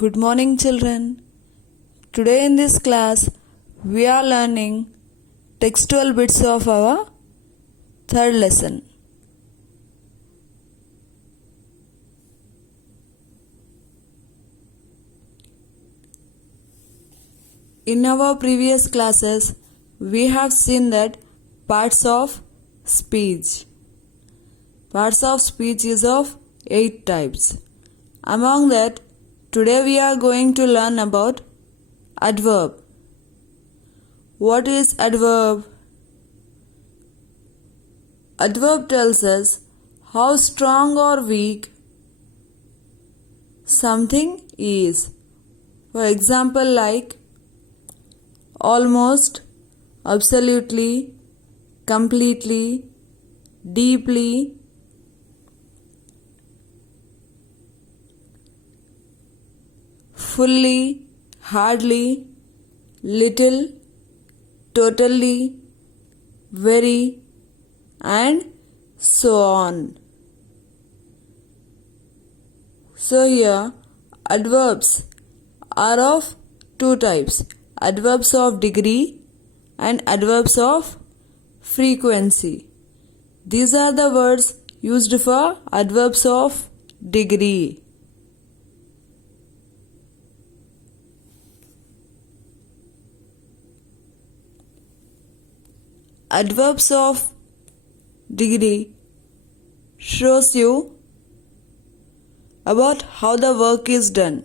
Good morning, children. Today in this class, we are learning textual bits of our third lesson. In our previous classes, we have seen that parts of speech. Parts of speech is of 8 types. Among that, today we are going to learn about adverb. What is adverb? Adverb tells us how strong or weak something is. For example, like almost, absolutely, completely, deeply, fully, hardly, little, totally, very, and so on. So here, adverbs are of 2 types. Adverbs of degree and adverbs of frequency. These are the words used for adverbs of degree. Adverbs of degree shows you about how the work is done,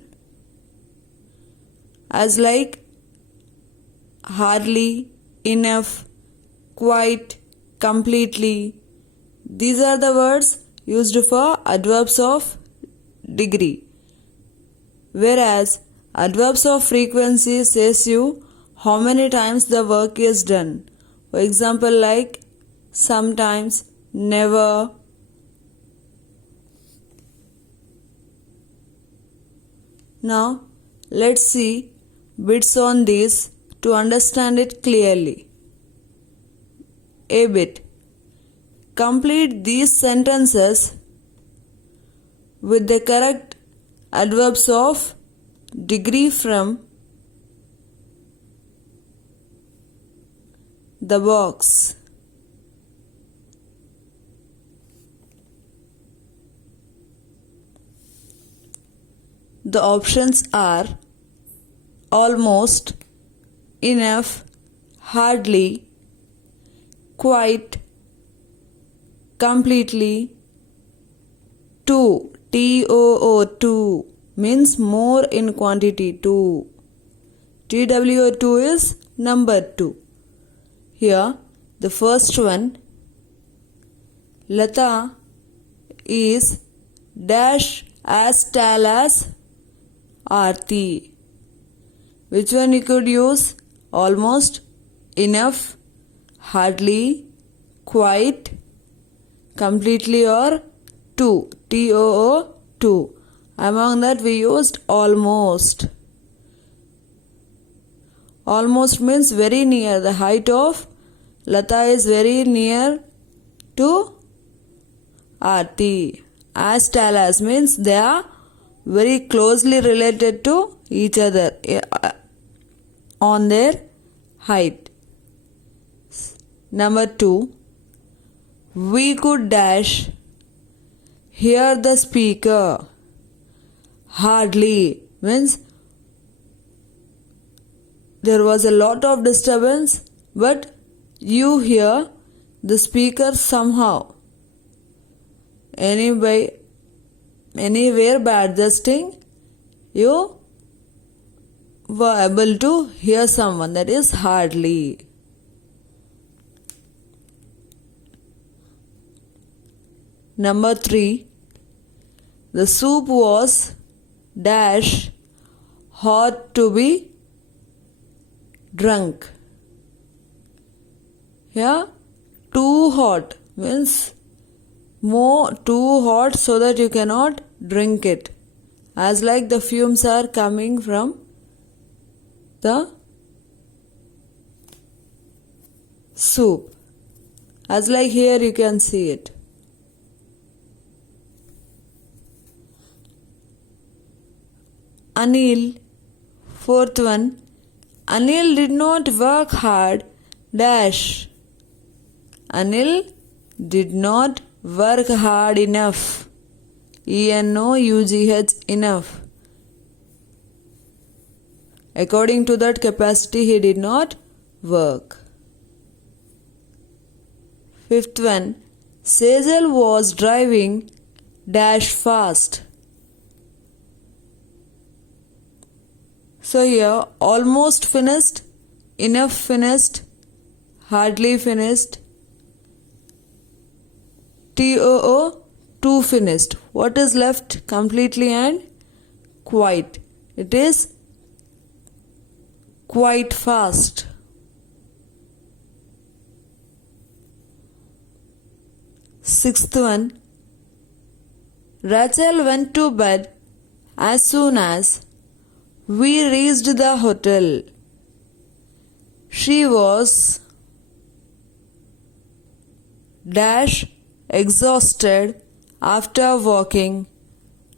as like hardly, enough, quite, completely. These are the words used for adverbs of degree. Whereas adverbs of frequency says you how many times the work is done. For example, like sometimes, never. Now, let's see bits on this to understand it clearly. A bit. Complete these sentences with the correct adverbs of degree from the box. The options are almost, enough, hardly, quite, completely, too, T-O-O, means more in quantity, two. TWO2 is number 2. Here, the first one, Lata is dash as tall as Aarti. Which one you could use? Almost, enough, hardly, quite, completely, or too, TOO2. Among that we used almost. Almost means very near. The height of Lata is very near to Aarti. As tall as means they are very closely related to each other on their height. Number 2, we could dash hear the speaker. Hardly means there was a lot of disturbance, but you hear the speaker somehow. Anywhere by adjusting, you were able to hear someone. That is hardly. Number 3, the soup was dash hot to be drunk. Here, too hot means too hot so that you cannot drink it. As like the fumes are coming from the soup. As like here you can see it. Anil. Fourth one, Anil did not work hard dash. Anil did not work hard enough. ENOUGH enough. According to that capacity he did not work. Fifth one, Sejal was driving dash fast. So here almost finished, enough finished, hardly finished, TOO too finished. What is left? Completely and quite. It is quite fast. Sixth one, Rachel went to bed as soon as we reached the hotel. She was dash exhausted after walking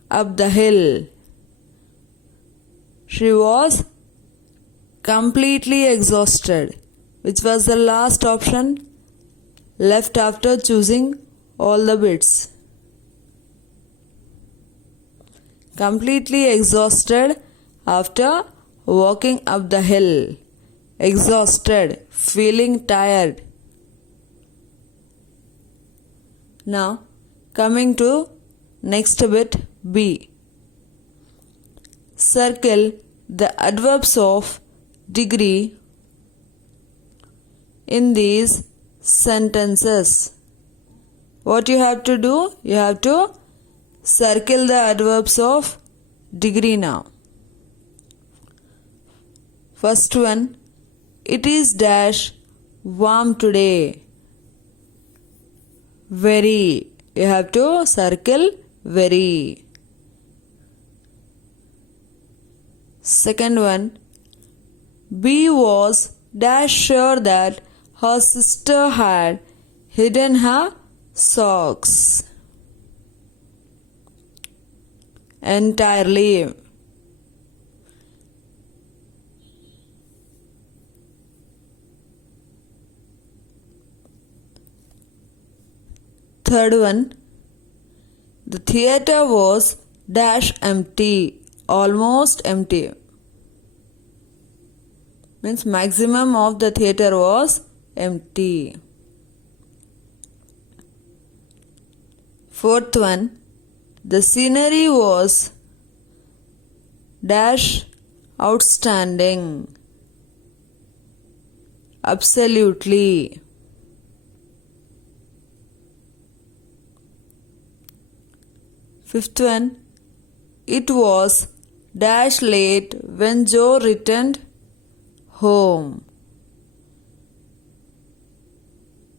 up the hill. She was completely exhausted, which was the last option left after choosing all the bits. Completely exhausted after walking up the hill. Exhausted, feeling tired. Now coming to next bit B. Circle the adverbs of degree in these sentences. What you have to do? You have to circle the adverbs of degree now. First one, it is dash warm today. Very. You have to circle very. Second one, B was dash sure that her sister had hidden her socks entirely. Third one, the theatre was dash empty, almost empty. Means maximum of the theatre was empty. Fourth one, the scenery was dash outstanding, absolutely. Fifth one, it was dash late when Joe returned home.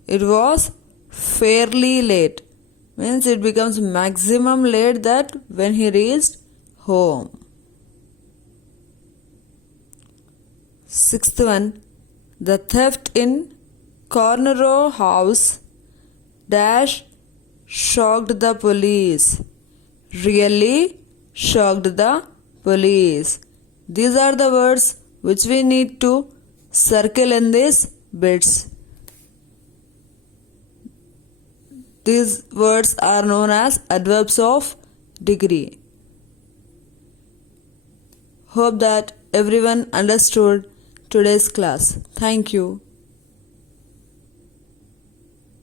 It was fairly late. Means it becomes maximum late that when he reached home. Sixth one, the theft in Cornrow House dash shocked the police. Really shocked the police. These are the words which we need to circle in these bits. These words are known as adverbs of degree. Hope that everyone understood today's class. Thank you.